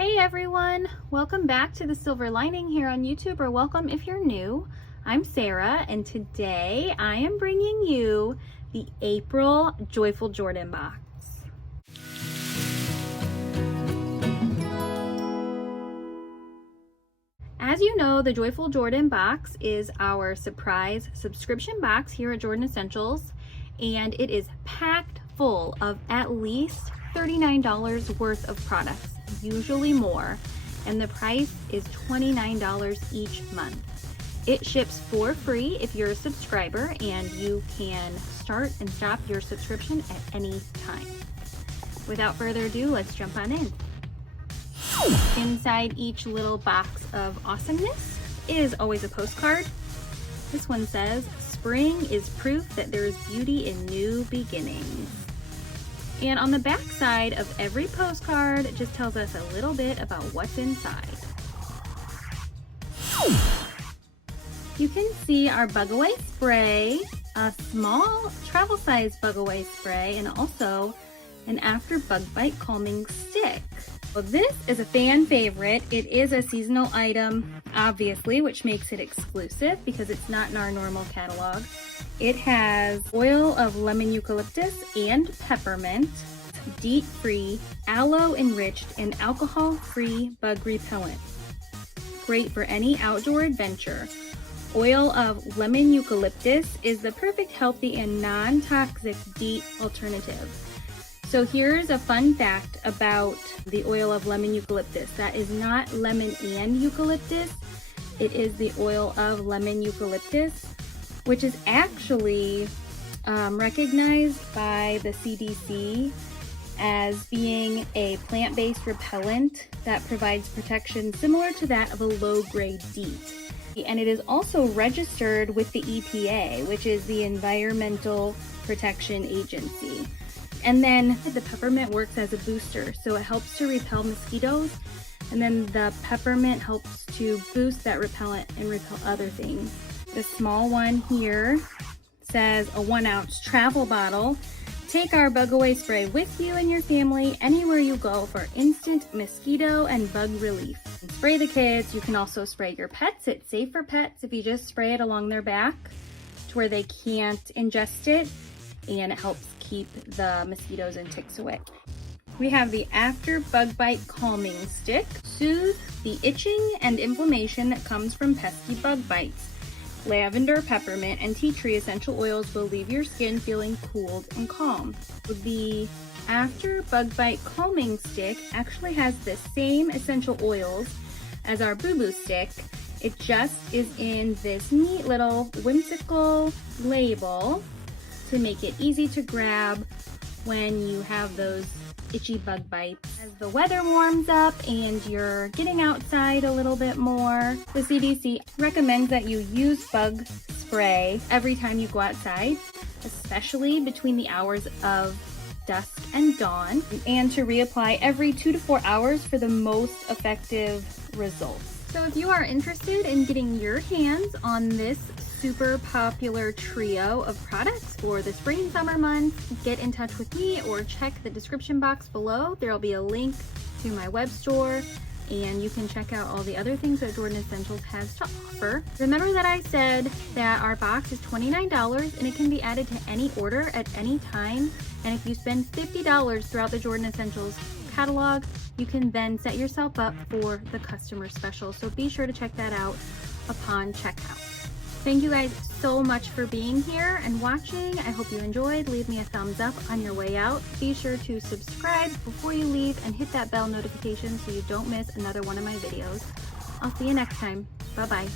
Hey everyone, welcome back to the Silver Lining here on YouTube, or welcome if you're new. I'm Sarah, and today I am bringing you the April Joyful Jordan box. As you know, the Joyful Jordan box is our surprise subscription box here at Jordan Essentials, and it is packed full of at least $39 worth of products, usually more, and the price is $29 each month. It ships for free if you're a subscriber, and you can start and stop your subscription at any time. Without further ado, let's jump on in. Inside each little box of awesomeness is always a postcard. This one says, "Spring is proof that there is beauty in new beginnings." And on the back side of every postcard, it just tells us a little bit about what's inside. You can see our bug away spray, a small travel size bug away spray, and also an after bug bite calming stick. Well, this is a fan favorite. It is a seasonal item, obviously, which makes it exclusive because it's not in our normal catalog. It has oil of lemon eucalyptus and peppermint, DEET-free, aloe-enriched, and alcohol-free bug repellent. Great for any outdoor adventure. Oil of lemon eucalyptus is the perfect healthy and non-toxic DEET alternative. So here's a fun fact about the oil of lemon eucalyptus. That is not lemon and eucalyptus. It is the oil of lemon eucalyptus, which is actually recognized by the CDC as being a plant-based repellent that provides protection similar to that of a low-grade DEET. And it is also registered with the EPA, which is the Environmental Protection Agency. And then the peppermint works as a booster, so it helps to repel mosquitoes, and then the peppermint helps to boost that repellent and repel other things. The small one here says a 1-ounce travel bottle. Take our bug away spray with you and your family anywhere you go for instant mosquito and bug relief. And spray the kids. You can also spray your pets. It's safe for pets if you just spray it along their back to where they can't ingest it, and it helps keep the mosquitoes and ticks away. We have the After Bug Bite Calming Stick. Soothe the itching and inflammation that comes from pesky bug bites. Lavender, peppermint, and tea tree essential oils will leave your skin feeling cooled and calm. The After Bug Bite Calming Stick actually has the same essential oils as our Boo Boo Stick. It just is in this neat little whimsical label to make it easy to grab when you have those itchy bug bites. As the weather warms up and you're getting outside a little bit more, the CDC recommends that you use bug spray every time you go outside, especially between the hours of dusk and dawn, and to reapply every 2 to 4 hours for the most effective results. So if you are interested in getting your hands on this super popular trio of products for the spring and summer months, get in touch with me or check the description box below. There will be a link to my web store, and you can check out all the other things that Jordan Essentials has to offer. Remember that I said that our box is $29 and it can be added to any order at any time. And if you spend $50 throughout the Jordan Essentials catalog, you can then set yourself up for the customer special. So be sure to check that out upon checkout. Thank you guys so much for being here and watching. I hope you enjoyed. Leave me a thumbs up on your way out. Be sure to subscribe before you leave and hit that bell notification so you don't miss another one of my videos. I'll see you next time. Bye-bye.